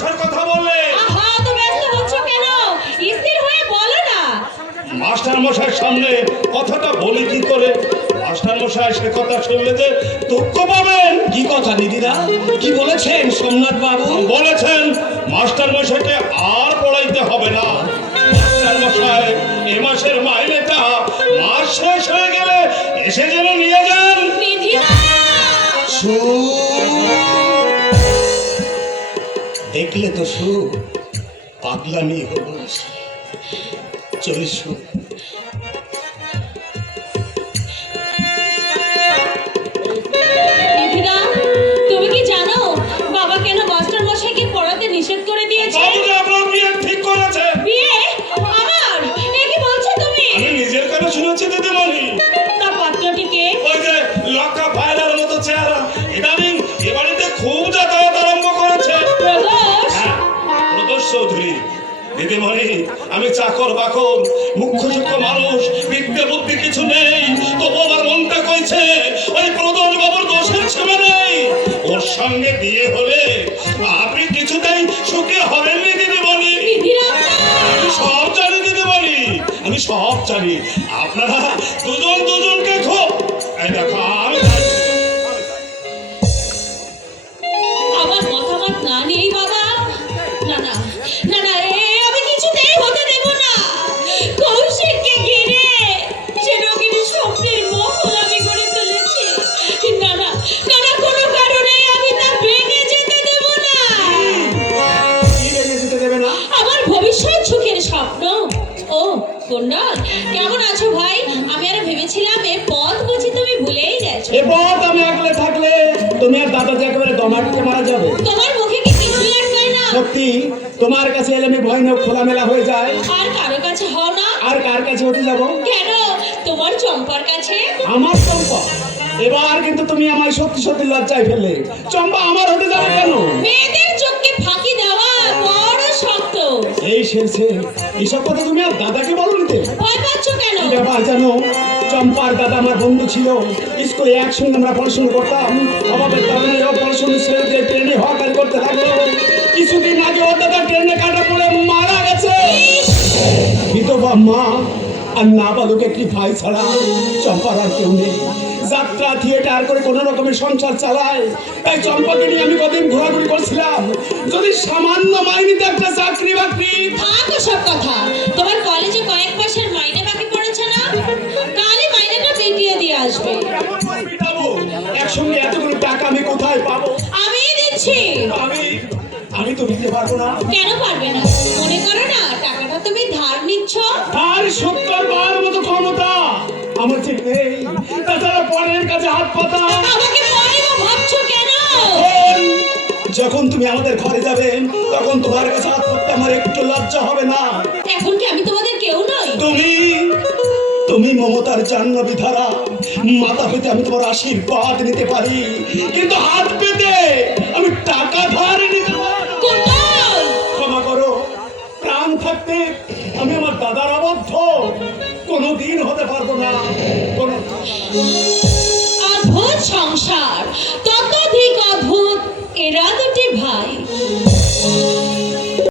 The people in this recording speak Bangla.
মিছার কথা বললে। মাস্টার মশাইয়ের সামনে কথাটা বলি কি করে? মাস্টার মশাই সে কথা শুনলে যে দুঃখ পাবেন। কি কথা দিদিরা? কি বলেছেন সোমনাথ বাবু বলেছেন মাস্টার মশাইকে আর পড়াইতে হবে না। মাস্টার মশাই এ মাসের মাইনেটা মাস শেষ হয়ে গেলে এসে যেন নিয়ে যান। শুন দেখলে তো সু পাগলামি হলো চলিস সু দিদিমণি আমি চাকর বাকর, মুখ্য সূক্ষ্ম মানুষ, বিদ্যে বুদ্ধি কিছু নেই। তবু আমার মনটা কইছে, ওই প্রদোষ বাবুর দোষের ছেলে নেই। ওর সঙ্গে বিয়ে হলে আপনি কিছুতেই সুখে হবেননি দিদিমণি। নিধিরা আমি সব জানি, দিদিমণি। আমি সব জানি। আপনারা দুজন দুজনকে খুব দেখো, আমি ও কেমন আছো ভাই? আমি আর ভেবেছিলাম এ পথ বুঝি তুমি ভুলেই গেছো। এরপর আমি আগলে থাকলে তুমি আর দাদাজি একেবারে দমাটিতে মারা যাবে। তোমার মুখে কি কিছুই আটকায় না? সত্যি তোমার কাছে এলে আমি ভয় না খোলামেলা হয়ে যায় আর কারও কাছে হও না। আর কার কাছে হতে যাব? কেন? তোমার চম্পার কাছে? আমার চম্পা? এবার কিন্তু তুমি আমায় সত্যি সত্যি লজ্জায় ফেললে। চম্পা আমার হতে যাবে কেন? মেয়েদের চোখকে এই শেষে এসব কথা তুমি আর দাদাকে বলো নিতে ব্যাপার জানো? চম্পার দাদা আমার বন্ধু ছিল। স্কুলে একসঙ্গে আমরা পড়াশোনা করতাম। অভাবের কারণে পড়াশোনা ছেড়ে দিয়ে ট্রেনে হকারি করতে লাগল কিছুদিন আগে ওর দাদা ট্রেনে কাটা পড়ে মারা গেছে। বিধবা মা আর না বালুক একটি ভাই ছাড়া চম্পার আর কেউ নেই। যাত্রা থিয়েটার করে কোনো রকমের সংসার চালায়। তাই চম্পাকে নিয়ে আমি কদিন ঘোরাঘুরি করছিলাম। যদি সামান্য মাইনিতে একটা চাকরি বাকরি সব কথা। তোমার কলেজে কয়েক মাসের মাইনে বাকি পড়েছে না? কালই মাইনেটা মিটিয়ে দিয়ে আসবে। একসঙ্গে এতগুলো টাকা আমি কোথায় পাবো? আমি দিচ্ছি। আমি আমি তো দিতে পারব না। কেন পারবে না? মনে করো না টাকাটা তুমি ধার নিচ্ছ? তার সত্তর বার মতো ক্ষমতা আমার ঠিক নেই। যখন তুমি আমাদের ঘরে যাবে তখন তোমার কাছে হাত পাততে আমার একটু লজ্জা হবে না। এখন কি আমি তোমাদের কেউ নই? তুমি তুমি মমতার জাহ্নবী ধারা মাথা পেতে আমি তোমার আশীর্বাদ নিতে পারি। কিন্তু হাত পেতে আমি টাকা ধার নিতে পারি ক্ষমা করো প্রাণ থাকতে আমি আমার দাদার অবদ্ধ কোনোদিন হতে পারব না। কোনো ভাই